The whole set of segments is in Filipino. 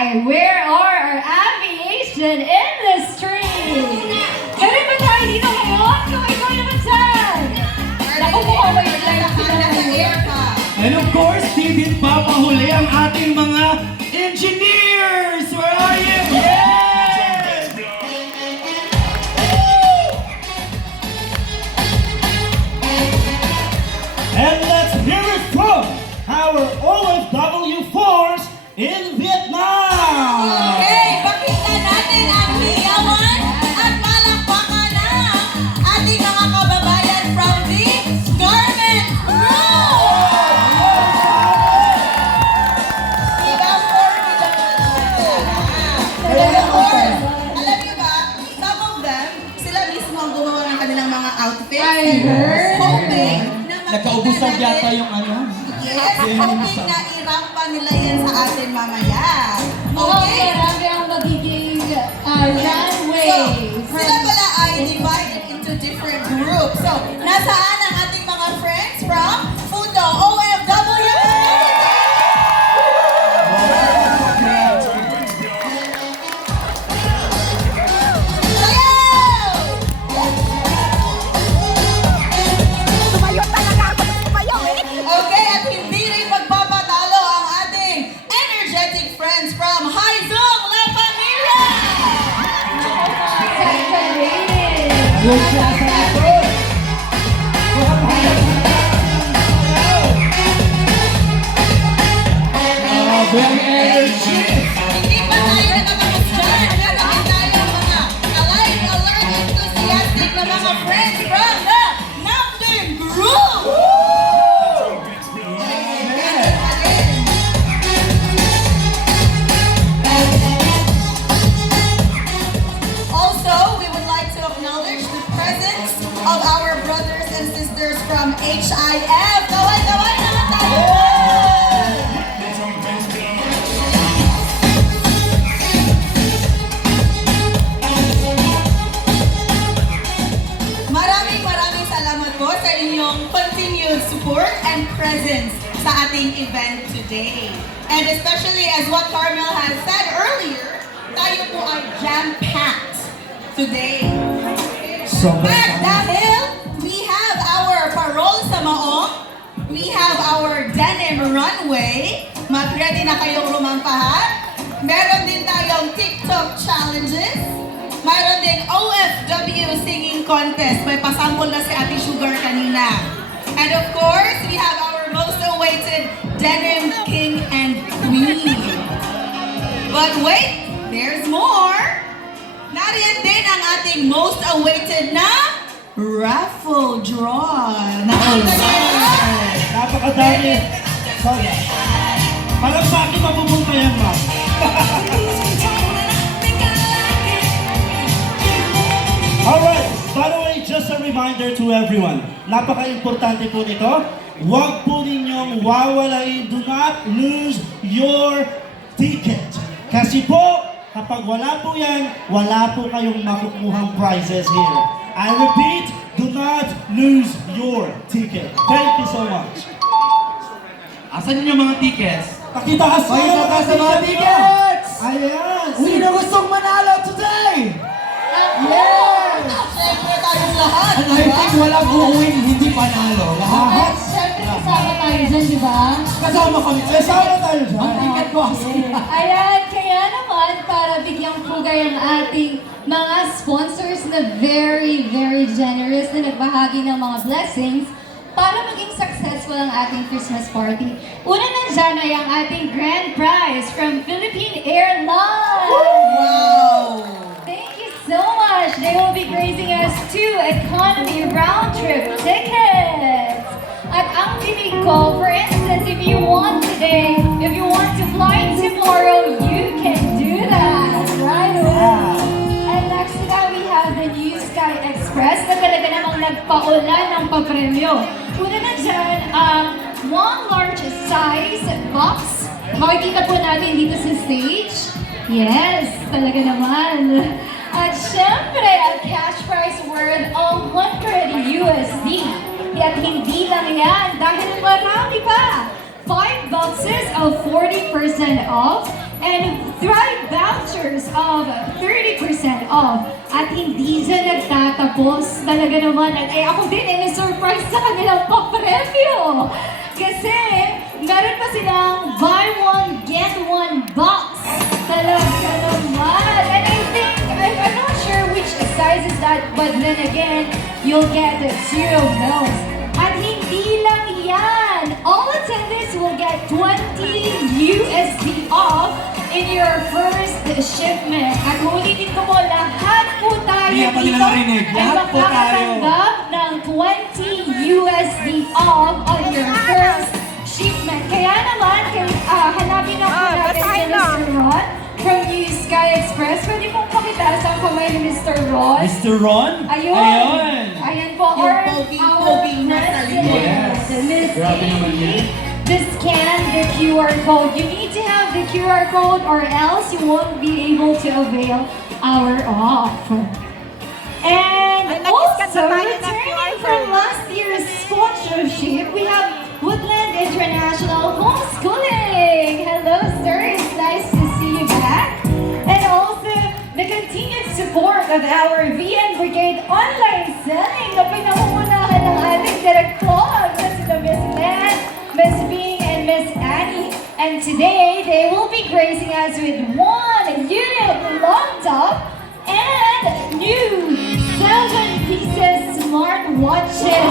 Where are our aviation industry? Ganun ba tayo dito ngayon? Kung ikaw naman dyan! Naku po ako yung live sila ngayon. And of course, di din papahuli ang ating mga engineers! Where are you? Yes! And let's hear it from our OFW force in Vietnam! Okay, pakita natin ang hiyawan at palakpakan ng ating mga kababayan from the Garment Crew! Diba, And of course, alam niyo ba, some of them, sila mismo ang gumawa ng kanilang mga outfits. I heard. Hoping na makita Nagkaubusan natin- yata yung ano. Yes, hoping na irampa nila yan sa atin mamaya. Mukhang Okay? marami ang magiging runway. So, sila pala ay divided into different groups. So, nasaan ang ating mga friends from Fundo OFW community? Sayaw! Okay, at hindi rin magpapatalo ang ating energetic friends from Haizong La Familia! Good job sa ito! Very energy! Hindi pa tayo nakatapos dyan. Meron din tayong mga alive, alert, enthusiastic na mga friends from the Mountain Group! Also, we would like to acknowledge the presence of our brothers and sisters from HIF. Kaway-kaway naman tayo! Maraming salamat po sa inyong continued support and presence sa ating event today. And especially as what Carmel has said earlier, tayo po ay jam-packed today. At dahil we have our parol sa maong, we have our denim runway, mag-ready na kayong rumampahan. Meron din tayong TikTok challenges. Mayroon din OFW singing contest. May pasample na si Ate Sugar kanina. And of course, we have our most awaited Denim King and Queen. But wait, there's more. Nariyan din ang ating most awaited na raffle draw. Nakita niyo ba? Napakadami! Sorry. Parang sa akin mapupunta yan, ma'am. Alright, by the way, just a reminder to everyone. Napaka-importante po nito. Huwag po ninyong wawalain. Do not lose your ticket. Kasi po, kapag wala po yan, wala po kayong makukuhang prizes here. I repeat, do not lose your ticket. Thank you so much. Asan yung mga tickets? Pakitaas ko Pakitaas yung sa mga tickets! Ayan! Sino gustong manalo today? Yes! Siyempre tayong lahat, And I think walang uuwing hindi panalo. Lahat. At syempre kasama tayo dyan, di ba? Kasama kami. Kasama tayo dyan. Ang ticket ko kasi. Ayan, kaya naman para bigyang pugay ang ating mga sponsors na very, very generous na nagbahagi ng mga blessings para maging successful ang ating Christmas party. Una nandyan ay ang ating grand prize from Philippine Airlines! Wow! Thank you so much! They will be gracing us 2 economy round-trip tickets! At ang tinig ko, for instance, if you want today, if you want to fly tomorrow, you can do that right away. And next to that, we have the New Sky Express na talaga namang nagpaulan ng papremyo. Una na dyan, one large size box. Makikita po natin dito sa stage. Yes, talaga naman. At syempre, a cash prize worth of 100 USD. At hindi lang yan, dahil marami pa. 5 boxes of 40% off and Thrive vouchers of 30% off. At hindi dyan nagtatapos. Talaga naman. At ako din ay na-surprise sa kanilang papremyo. Kasi meron pa silang buy one, get one box. Talaga naman. And I think, I'm not sure which size is that, but then again, you'll get 2 of those. At hindi lang yan. All attendees will get 20 USD off in your first shipment. At ulitin ko po, lahat po tayo Hindi pa nila dito narinig. ay Lahat po tayo. makakatanggap ng 20 USD off on your first shipment. Kaya naman, hanapin na po natin si Mr. Ron from New Sky Express. Pwede pong pakitaas ang kamay ni Mr. Ron. Mr. Ron? Ayun. Ayun. Ayan po. Yung Or poking nasa likod. Yes. Miss Grabe naman yan. to scan the QR code. You need to have the QR code or else you won't be able to avail our off. And Ay, nag-scan also, na tayo ng QR returning from code. last year's sponsorship, we have Woodland International Homeschooling. Hello, sir. It's nice to see you back. And also, the continued support of our VN Brigade online selling na pinangungunahan ng ating direktor na sila Miss Len, Miss Bing, and Miss Annie. And today, they will be gracing us with 1 unit laptop and new 7 pieces smartwatches.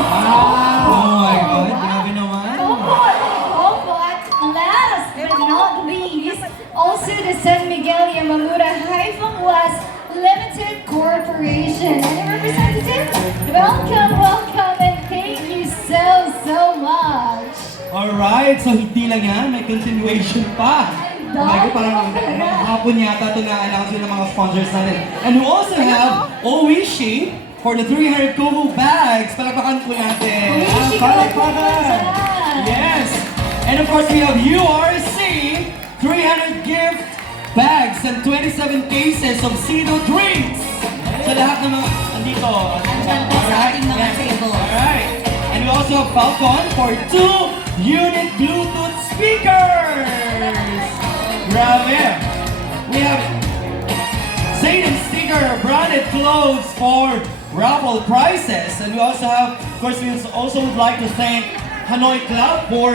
Oh my God, grabe naman. Opo, at last but not least, also the San Miguel Yamamura Haifeng West Limited Corporation. Any representative? Welcome, and thank you so much. Alright, so hindi lang yan, may continuation pa. Ay, parang hapon yata ito na-announce yun ng mga sponsors natin. And we also have Oishi for the 300 Kobo bags. Palakpakan po natin. Oishi, palakpakan! Yes! And of course, we have URC 300 gift bags and 27 cases of Cino drinks. So lahat ng mga andito. Andyan po sa ating mga tables. Alright. And we also have Falcon for 2 unit Bluetooth speakers. Grabe. We have Zayden sticker branded clothes for raffle prizes. And we also have, of course, we also would like to thank Hanoi Club for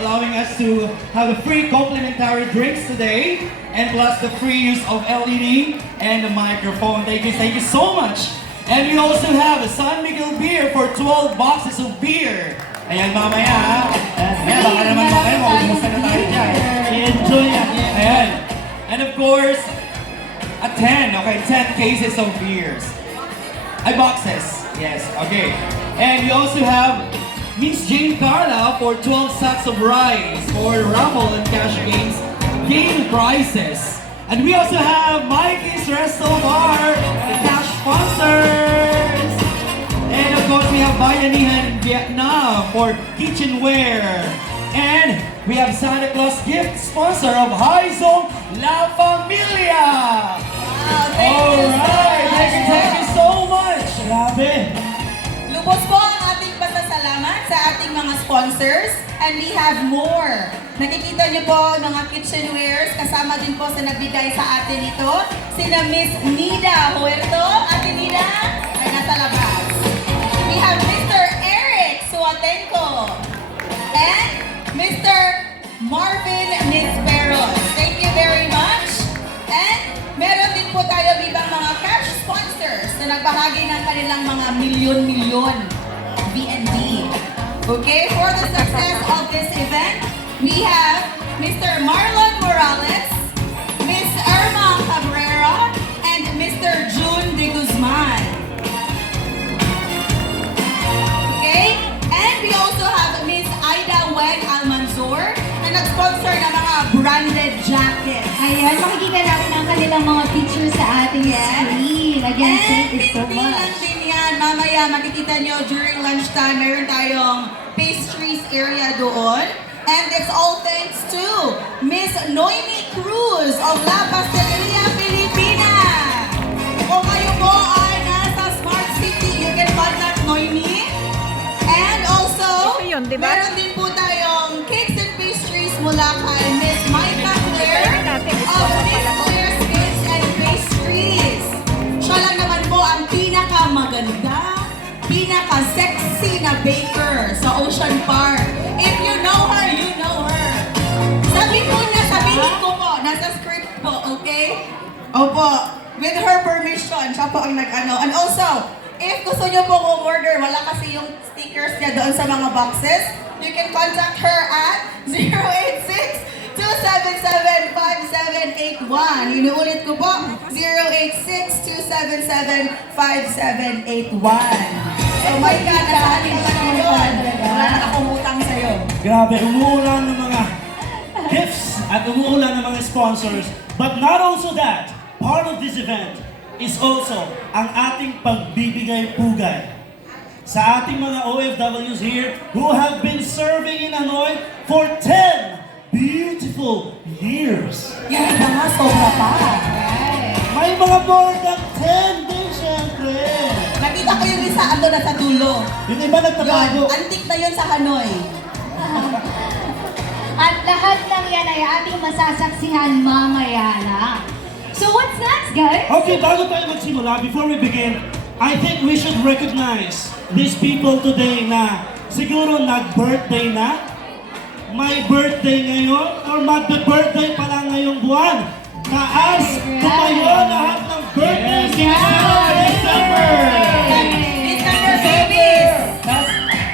allowing us to have a free complimentary drinks today, and plus the free use of LED and the microphone. Thank you so much. And we also have a San Miguel beer for 12 boxes of beer. Ayan, mamaya ha. Ayan, baka naman mamaya, maubos na tayo dyan. Enjoy yan. Ayan. And of course, a 10 cases of beers. Ay, boxes. Yes, okay. And we also have Miss Jane Carla for 12 sacks of rice for raffle and cash games, game prizes. And we also have Mikey's Resto Bar, the cash sponsors. And of course, we have Bayanihan in Vietnam for kitchenware. And we have Santa Claus gift sponsor of Haizong La Familia. Wow, thank you so Alright, much. thank you so much. Grabe! Lubos po ang ating pasasalamat sa ating mga sponsors, and we have more. Nakikita niyo po mga kitchenwares, kasama din po sa nagbigay sa atin ito, sina Miss Nida Huerto. Ate Nida, ay nasa labas. We have Mr. Eric Suatenco and Mr. Marvin Nisperos. Thank you very much. And meron din po tayo ibang mga cash sponsors na nagbahagi ng kanilang mga milyon-milyon VND. Okay, for the success of this event, we have Mr. Marlon Morales, Miss Irma Cabrera, and Mr. June De Guzman. Okay, and we also have Miss Aida Wen Almanzor na nag-sponsor ng mga branded jackets. Ayan, makikita natin ang kanilang mga pictures sa ating screen. Again, thank you so And hindi lang much. din yan, mamaya makikita nyo during lunchtime, meron tayong pastries area doon. And it's all thanks to Miss Noemi Cruz of La Pasteleria Filipina. Kung kayo po ay nasa Smart City, you can contact Noemi. And also, Ito yun, di ba? meron din po tayong cakes and pastries mula kay Miss Maika Claire Natin. Miss Claire's Cakes and Pastries. Siya lang naman po ang pinakamaganda, pinaka-sexy na baker sa Ocean Park. If you know her, you know her. Sabihin ko po, nasa script po, okay? Opo, with her permission, siya po ang nag-ano. And also, if gusto nyo po order, wala kasi yung stickers niya doon sa mga boxes, you can contact her at 086-277-5781. Inuulit ko po, 086-277-5781. Oh my God, nasaan ka ba ngayon? Wala na akong utang sa'yo. Grabe, umuulan ng mga gifts at umuulan ng mga sponsors. But not also that, part of this event is also ang ating pagbibigay-pugay sa ating mga OFWs here who have been serving in Hanoi for 10 beautiful years. Yung iba nga, sobra pa. May mga more than 10 din, syempre. Nakita ko yung isa, ando na sa dulo. Yung iba nagtatago. Yun, antik na yun sa Hanoi. At lahat ng yan ay ating masasaksihan mamaya na. So what's next, guys? Okay, bago tayo magsimula, before we begin, I think we should recognize these people today na siguro nag-birthday na, may birthday ngayon, or mag-birthday pa lang ngayong buwan. Taas, tumayo lahat ng birthday Yes, sa December! December babies!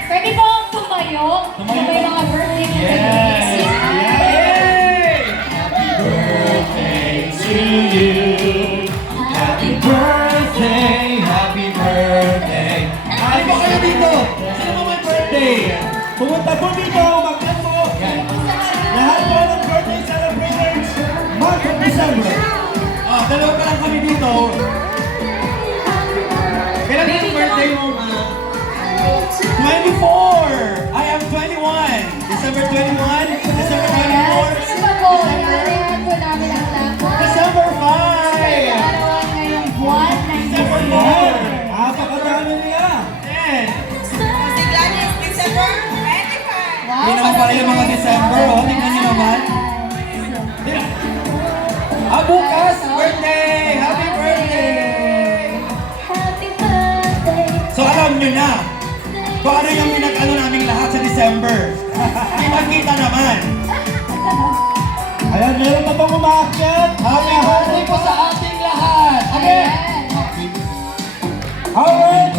Pwede po ang tumayo. Tumayo mga birthday na Yes! Yay! Happy birthday to you. Happy birthday, happy birthday. Ano po kayo dito? Sino mo may birthday? Pumunta po dito, mag-plan po. Lahat po ng birthday celebrators, month of December. Dalawa pa lang kami dito. Kailan yung birthday mo? 24! I am 21! December 21, December 24, Sino ba po? Nariyan po namin ang lahat. December 5! Arawan ngayong buwan ng December December. 4! Napakadami nila. 10! Si Gladys, December 25! Wow, Yun naman pala yung mga December, oh. Tingnan nyo naman. Bukas! Birthday! Happy birthday! Happy birthday. So alam nyo na kung ano yung pinag-ano naming lahat sa December. Pinagkita naman. Ayan, meron pa bang umaakyat? Happy birthday po sa ating lahat! Again! Alright,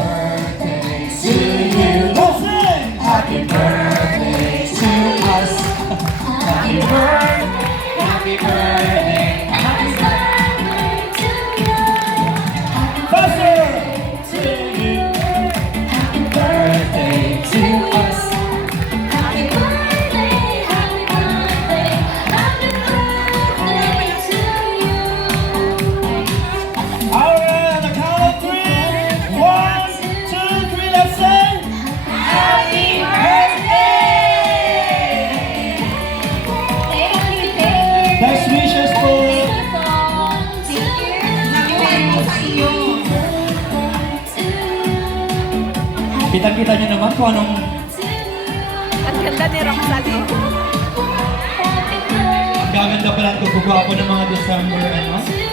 To you! let's sing! Happy birthday to us! Happy birthday! Happy birthday! Happy Faster! to you! Happy birthday to us! Alright, on the count of 3. 1, 2, 3, let's sing! Happy birthday! Thank you, thank you. Best wishes po. Thank you po. Thank you. Nabuhay po sa iyo. Kita-kita nyo naman kung anong Ang ganda ni Roxanne. ang gaganda pala at gugwapo ng mga December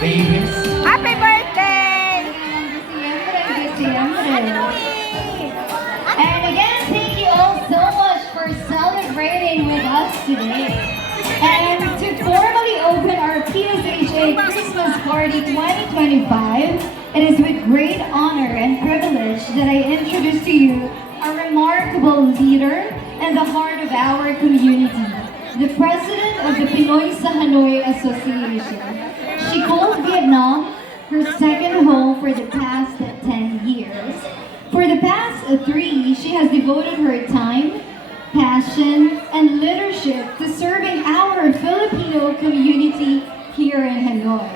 babies. Happy birthday! And again, thank you all so much for celebrating with us today. And to formally open our PSHA Christmas Party 2025, it is with great honor and privilege that I introduce to you a remarkable leader and the heart of our community, the president of the Pinoy sa Hanoi Association. She called Vietnam her second home for the past 10 years. For the past 3, she has devoted her time, passion, and leadership to serving our Filipino community here in Hanoi.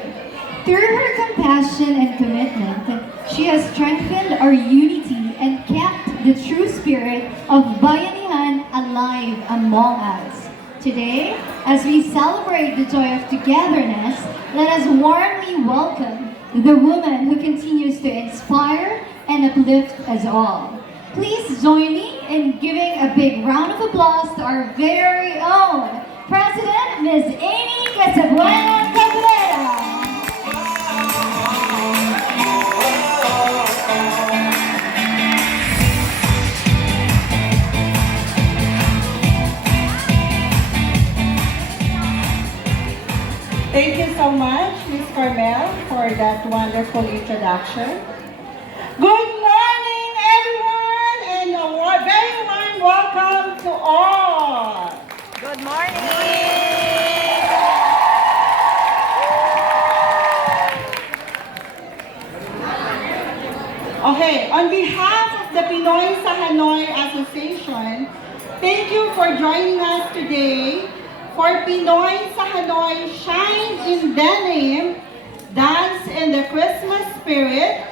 Through her compassion and commitment, she has strengthened our unity and kept the true spirit of Bayanihan alive among us. Today, as we celebrate the joy of togetherness, let us warmly welcome the woman who continues to inspire and uplift us all. Please join me in giving a big round of applause to our very own President, Ms. Amy Casabuena Cabrera. much, Ms. Carmel, for that wonderful introduction. Good morning, everyone, and a very warm welcome to all. Good morning! Okay, on behalf of the Pinoy sa Hanoi Association, thank you for joining us today for Pinoy sa Hanoi Shine in Denim, Dance in the Christmas Spirit,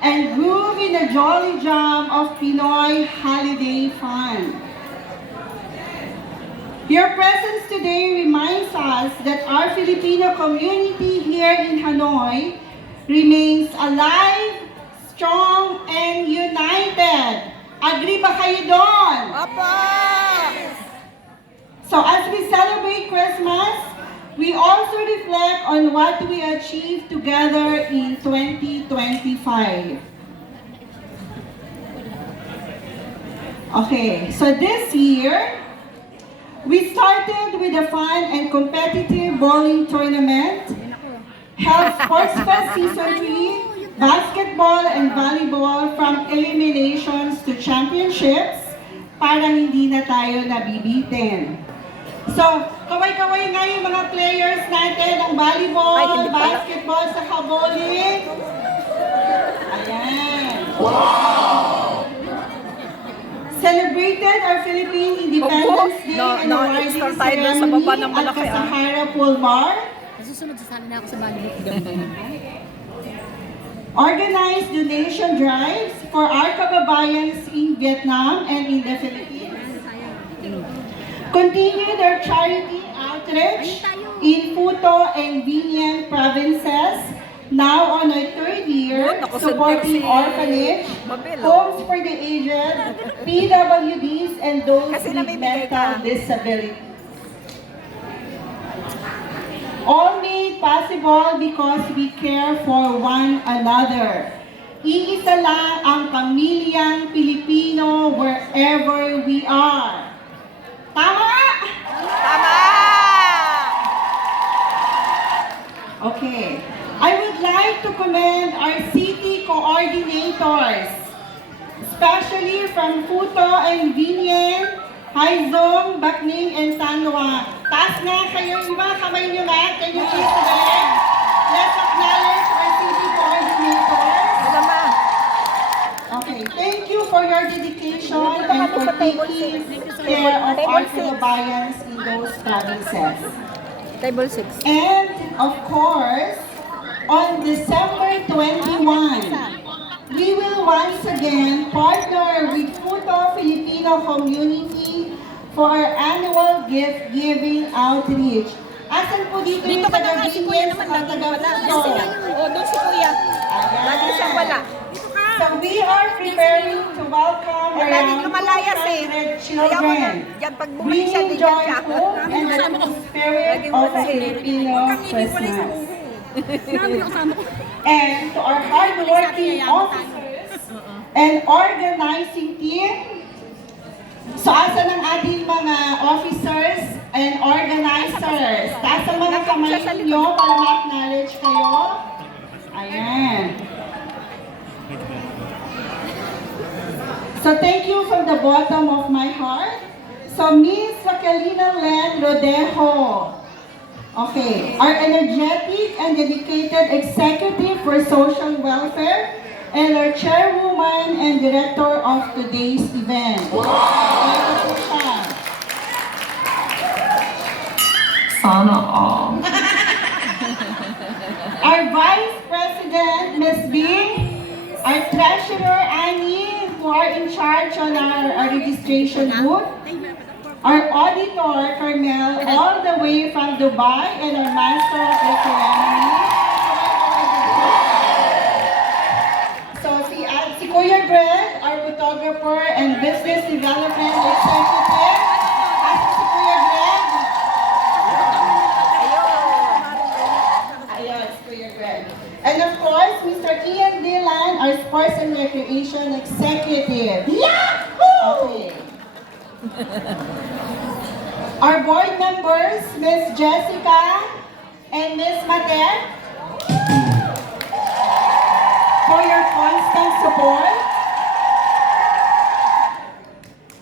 and Groove in the Jolly Jam of Pinoy Holiday Fun. Your presence today reminds us that our Filipino community here in Hanoi remains alive, strong, and united. Agree ba kayo doon? Opo! So as we celebrate Christmas, we also reflect on what we achieved together in 2025. Okay, so this year, we started with a fun and competitive bowling tournament, held Sports Fest Season 3, basketball and volleyball from eliminations to championships para hindi na tayo nabibitin. So, kaway-kaway nga yung mga players natin ng volleyball, basketball, sa bowling. Ayan. Wow! Celebrated our Philippine Independence Day and awarding install tayo dun sa baba ceremony ng at malaki, Kasahara Pool Bar. Susunod, sasali na ako sa volleyball. Organized donation drives for our kababayans in Vietnam and in the Philippines. Continued our charity outreach in Phuto and Vientiane provinces, now on our third year, supporting orphanage, homes for the aged, PWDs, and those with mental disabilities. All made possible because we care for one another. Iisa lang ang pamilyang Pilipino wherever we are. Tama? Tama! Okay. I would like to commend our city coordinators, especially from Phuto and Vientiane, Haizong, Bacning, and Tanwa. Taas na kayo, yung mga kamay nyo na. Can you please stand? Let's acknowledge our city coordinators. Alama! Okay, thank you for your dedication and for taking care of our kababayans in those provinces. Table 6. And of course, on December 21, we will once again partner with Phuto Filipino Community for our annual gift giving outreach. Asan po dito yung Dito ka na nga, si Kuya naman, lagi taga wala. Phuto? O, doon si Kuya. Lagi siyang wala. So we are preparing to welcome Lagi around lumalayas eh. 200 Ayaw mo na. children, Yan, pag bumalik siya, bringing di joy siya. home and the true spirit of a Filipino Christmas. And to our hardworking officers and organizing team, so asa ng ating mga officers and organizers? Taas ang mga kamay ninyo para ma-acknowledge kayo. Ayan. So thank you from the bottom of my heart. So Miss Raquelina Len Rodejo. Okay, our energetic and dedicated executive for social welfare and our chairwoman and director of today's event. Ito po siya. Sana all. Our Vice President, Ms. Bing, our Treasurer, Annie, who are in charge on our registration booth, our Auditor, Carmel, all the way from Dubai, and our Master of the Ceremony. So si Kuya Greg, our Photographer and Business Development Executive. Asa si Kuya Greg? Ayun, si Kuya Greg. And of course, Mr. Ian Dillon, our Sports and Recreation Executive. Yahoo! Okay. Our board members, Ms. Jessica and Ms. Matet for your constant support.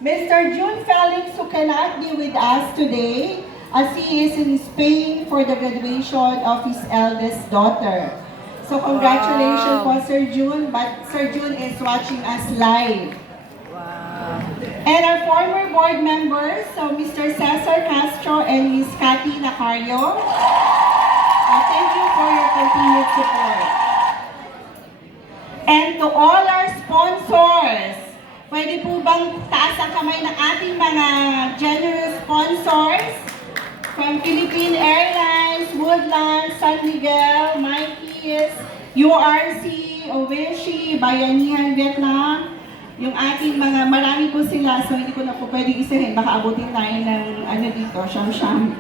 Mr. June Felix, who cannot be with us today, as he is in Spain for the graduation of his eldest daughter. So congratulations po, Sir June, but Sir June is watching us live. And our former board members, so Mr. Cesar Castro and Ms. Cathy Nacario, thank you for your continued support. And to all our sponsors, pwede po bang taas ang kamay ng ating mga generous sponsors? From Philippine Airlines, Woodland, San Miguel, Mikey's, URC, Owishi, Bayanihan, Vietnam. Yung ating mga, marami po sila, so hindi ko na po pwedeng isahin. Baka abutin tayo ng dito, siyam-siyam.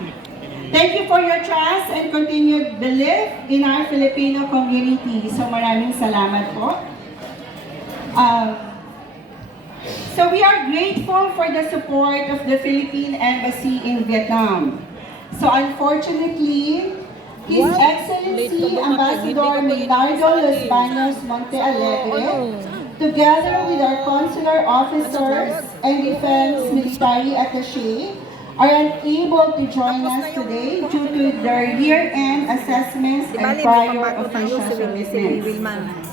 Thank you for your trust and continued belief in our Filipino community. So maraming salamat po. So we are grateful for the support of the Philippine Embassy in Vietnam. So unfortunately, His Excellency Ambassador Leonardo Los Baños Monte Alegre, together with our consular officers and defense military attaché, are unable to join us today due to their year-end assessments and prior official commitments.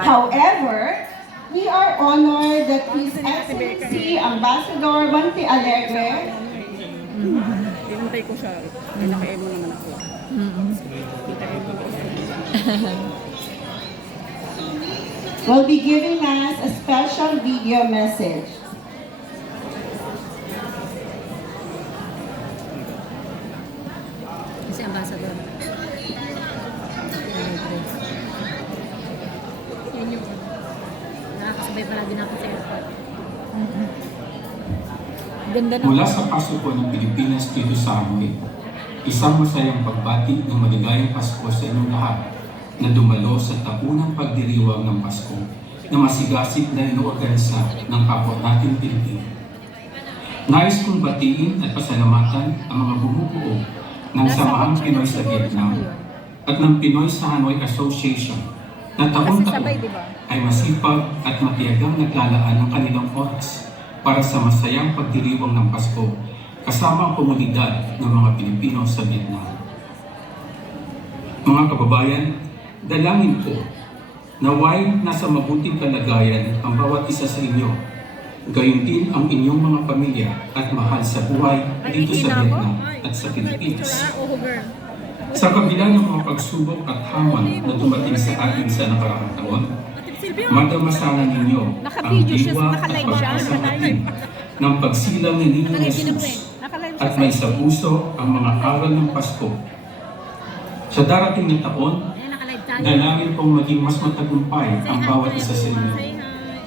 However, we are honored that His Excellency Ambassador Monte Alegre will be giving us a special video message. Si Ambassador. Yan yung nakakasabay palagi natin sa airport. Ganda na. Mula sa paso po ng Pilipinas dito sa Hanoi, isang masayang pagbati ng maligayang Pasko sa inyong lahat na dumalo sa taunang pagdiriwang ng Pasko na masigasig na inoorganisa ng kapwa nating Pilipino. Nais kong batiin at pasalamatan ang mga bumubuo ng Samahang Pinoy sa Vietnam at ng Pinoy sa Hanoi Association na taon-taon ay masipag at matiyagang naglalaan ng kanilang oras para sa masayang pagdiriwang ng Pasko kasama ang komunidad ng mga Pilipino sa Vietnam. Mga kababayan, dalangin ko naway nasa mabuting kalagayan ang bawat isa sa inyo, gayon din ang inyong mga pamilya at mahal sa buhay dito sa Vietnam at sa Pilipinas. Sa kabila ng mga pagsubok at hamon na dumating sa atin sa nakaraang taon, madamasalan ninyo ang diwa at pag-asa natin ng pagsilang ni Niñong Jesus at may sa puso ang mga aral ng Pasko. Sa darating na taon, dalangin kong maging mas matagumpay ang bawat isa sa inyo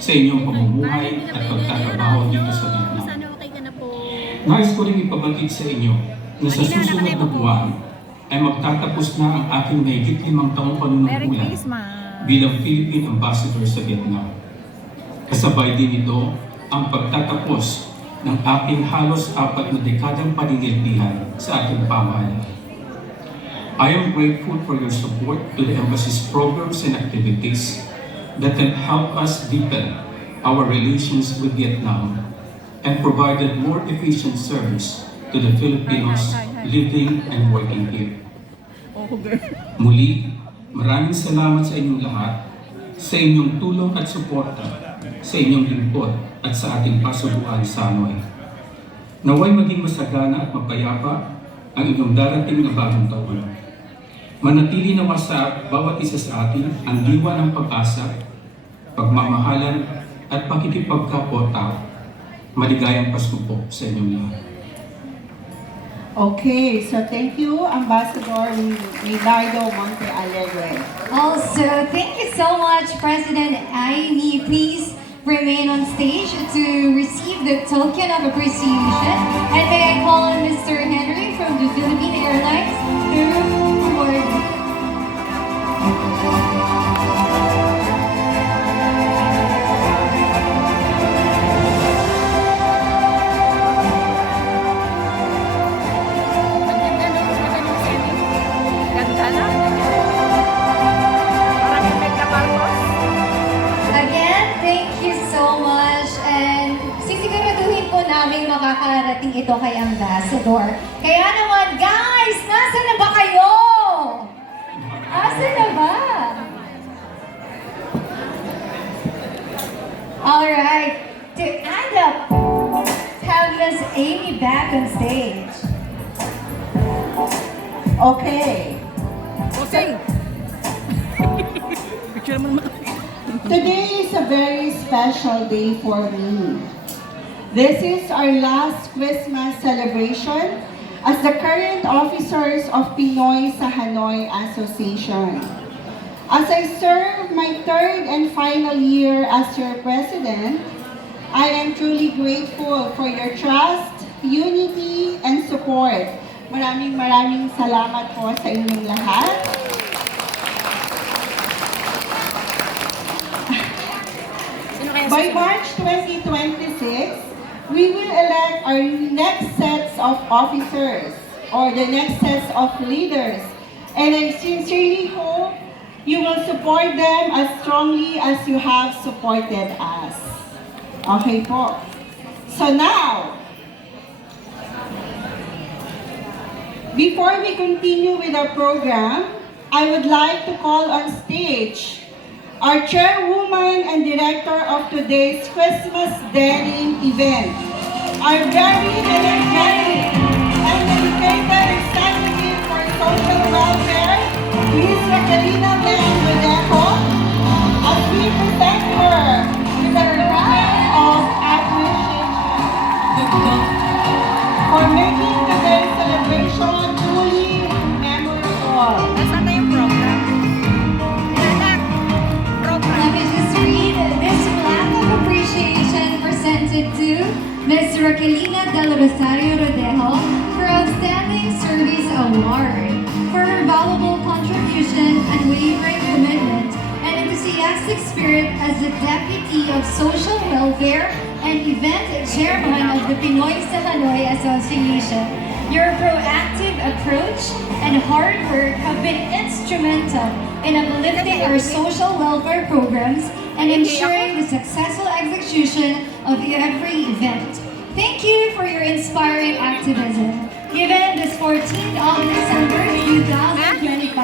sa inyong pamumuhay at pagtatrabaho dito sa Vietnam. Nais ko rin ipabatid sa inyo na sa susunod na buwan ay magtatapos na ang aking mahigit 5 taong panunungkulan bilang Philippine Ambassador sa Vietnam. Kasabay din ito ang pagtatapos ng aking halos 4 na dekadang paninilbihan sa ating pamahalaan. I am grateful for your support to the Embassy's programs and activities that have helped us deepen our relations with Vietnam and provided more efficient service to the Filipinos living and working here. Muli, maraming salamat sa inyong lahat, sa inyong tulong at suporta, sa inyong lingkod at sa ating pasubuan sa Hanoi. Naway maging masagana at mapayapa ang inyong darating na bagong taon. Manatili nawa sa bawat isa sa atin ang diwa ng pag-asa, pagmamahalan at pakikipagkapwa-tao. Maligayang Pasko po sa inyong lahat. Okay, so thank you, Ambassador Leonardo Monte Alegre. Also, thank you so much, President Aimee. Please remain on stage to receive the token of appreciation. And may I call on Mr. Henry from the Philippine Airlines to report. ito kay Ambassador. Kaya naman, guys, nasa na ba kayo? Asa na ba? Alright, to end up, have Miss Amy back on stage. Okay. Today is a very special day for me. This is our last Christmas celebration as the current officers of Pinoy sa Hanoi Association. As I serve my third and final year as your president, I am truly grateful for your trust, unity, and support. Maraming salamat po sa inyong lahat. By March 2026, we will elect our next sets of officers or the next sets of leaders. And I sincerely hope you will support them as strongly as you have supported us. Okay po. So now, before we continue with our program, I would like to call on stage our chairwoman and director of today's Christmas Daring event, our very energetic and dedicated executive for social welfare, Ms. Raquelina Rodejo, as we present her with a round of appreciation for making today's celebration truly memorable. Nasaan na yung program? Let me just read this plaque of appreciation presented to Ms. Raquelina del Rosario Rodejo for Outstanding Service Award for her valuable contribution, unwavering commitment, and enthusiastic spirit as the Deputy of Social Welfare and Event Chairman of the Pinoy sa Hanoi Association. Your proactive approach and hard work have been instrumental in uplifting our social welfare programs and ensuring the successful execution of every event. Thank you for your inspiring activism. Given this 14th of December 2025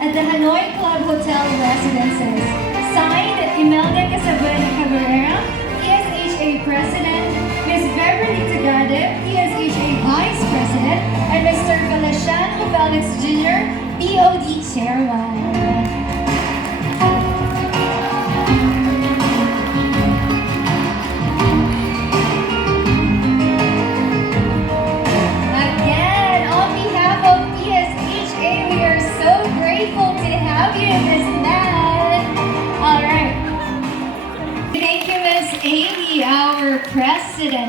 at the Hanoi Club Hotel Residences. Signed, Imelda Casabuena Cabrera, PSHA President, Ms. Beverly Tagade, PSHA Vice President, and Mr. Feliciano Felix Jr., POD Chairman.